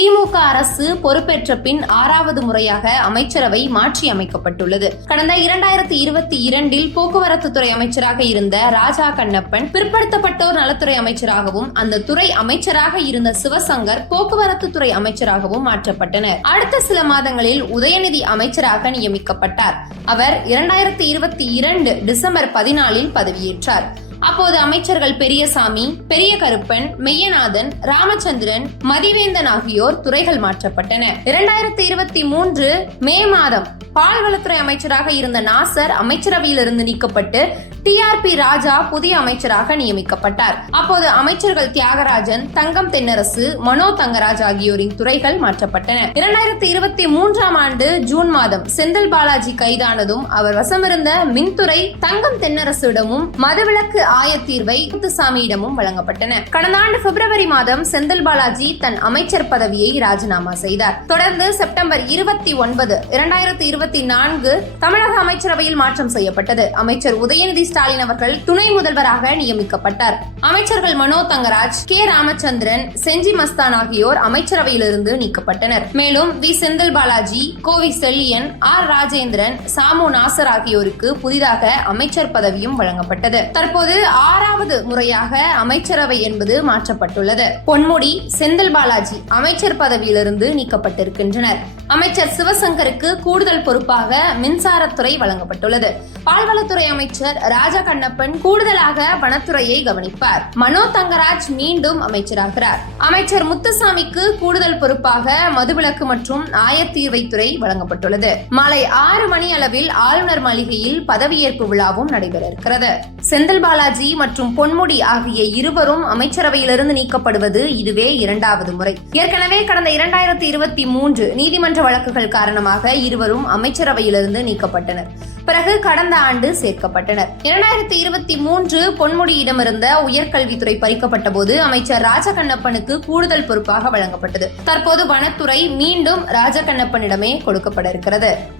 திமுக அரசு பொறுப்பேற்ற பின் ஆறாவது முறையாக அமைச்சரவை மாற்றி அமைக்கப்பட்டுள்ளது கடந்த இரண்டாயிரத்தி இருபத்தி இரண்டில் போக்குவரத்து துறை அமைச்சராக இருந்த ராஜா கண்ணப்பன் பிற்படுத்தப்பட்டோர் நலத்துறை அமைச்சராகவும் அந்த துறை அமைச்சராக இருந்த சிவசங்கர் போக்குவரத்து துறை அமைச்சராகவும் மாற்றப்பட்டனர். அடுத்த சில மாதங்களில் உதயநிதி அமைச்சராக நியமிக்கப்பட்டார். அவர் இரண்டாயிரத்தி இருபத்தி இரண்டு டிசம்பர் பதினாலில் பதவியேற்றார். அப்போது அமைச்சர்கள் பெரியசாமி பெரிய கருப்பன் மெய்யநாதன் ராமச்சந்திரன் மதிவேந்தன் ஆகியோர் துறைகள் மாற்றப்பட்டன. இரண்டாயிரத்தி இருபத்தி மூன்று மே மாதம் பால்வளத்துறை அமைச்சராக இருந்த நாசர் அமைச்சரவையிலிருந்து நீக்கப்பட்டு டிஆர்பி ராஜா புதிய அமைச்சராக நியமிக்கப்பட்டார். அப்போது அமைச்சர்கள் தியாகராஜன் தங்கம் தென்னரசு மனோ தங்கராஜ் ஆகியோரின் துறைகள் மாற்றப்பட்டன. இரண்டாயிரத்தி இருபத்தி மூன்றாம் ஆண்டு ஜூன் மாதம் செந்தில் பாலாஜி கைதானதும் அவர் வசமிருந்த மின்துறை தங்கம் தென்னரசுடமும் மதுவிலக்கு ஆயத்தீர்வை முத்துசாமியிடமும் வழங்கப்பட்டன. கடந்த ஆண்டு பிப்ரவரி மாதம் செந்தில் பாலாஜி தன் அமைச்சர் பதவியை ராஜினாமா செய்தார். தொடர்ந்து செப்டம்பர் இருபத்தி ஒன்பது இரண்டாயிரத்தி இருபத்தி நான்கு தமிழக அமைச்சரவையில் மாற்றம் செய்யப்பட்டது. அமைச்சர் உதயநிதி ஸ்டாலின் அவர்கள் துணை முதல்வராக நியமிக்கப்பட்டார். அமைச்சர்கள் மனோ தங்கராஜ் கே ராமச்சந்திரன் செஞ்சி மஸ்தான் ஆகியோர் அமைச்சரவையிலிருந்து நீக்கப்பட்டனர். மேலும் வி செந்தில் பாலாஜி கோவி செல்லியன் ஆர் ராஜேந்திரன் சாமு நாசர் ஆகியோருக்கு புதிதாக அமைச்சர் பதவியும் வழங்கப்பட்டது. தற்போது ஆறாவது முறையாக அமைச்சரவை என்பது மாற்றப்பட்டுள்ளது. பொன்முடி செந்தில் பாலாஜி அமைச்சர் பதவியிலிருந்து நீக்கப்பட்டிருக்கின்றனர். அமைச்சர் சிவசங்கருக்கு கூடுதல் பொறுப்பாக மின்சாரத்துறை வழங்கப்பட்டுள்ளது. பால்வளத்துறை அமைச்சர் ராஜா கண்ணப்பன் கூடுதலாக வனத்துறையை கவனிப்பார். மனோ தங்கராஜ் மீண்டும் அமைச்சராகிறார். அமைச்சர் முத்துசாமிக்கு கூடுதல் பொறுப்பாக மதுவிலக்கு மற்றும் ஆயத்தீர்வைத்துறை வழங்கப்பட்டுள்ளது. மாலை ஆறு மணி அளவில் ஆளுநர் மாளிகையில் பதவியேற்பு விழாவும் நடைபெற இருக்கிறது செந்தில் பாலாஜி மற்றும் பொன்முடி ஆகிய இருவரும் அமைச்சரவையிலிருந்து நீக்கப்படுவது இதுவே இரண்டாவது முறை. ஏற்கனவே கடந்த இரண்டாயிரத்தி இருபத்தி மூன்று நீதிமன்ற வழக்குகள் காரணமாக இருவரும் அமைச்சரவையிலிருந்து நீக்கப்பட்டனர். பிறகு கடந்த ஆண்டு சேர்க்கப்பட்டனர். இரண்டாயிரத்தி இருபத்தி மூன்று பொன்முடியிடமிருந்த உயர்கல்வித்துறை பறிக்கப்பட்ட போது அமைச்சர் ராஜகண்ணப்பனுக்கு கூடுதல் பொறுப்பாக வழங்கப்பட்டது. தற்போது வனத்துறை மீண்டும் ராஜகண்ணப்பனிடமே கொடுக்கப்பட இருக்கிறது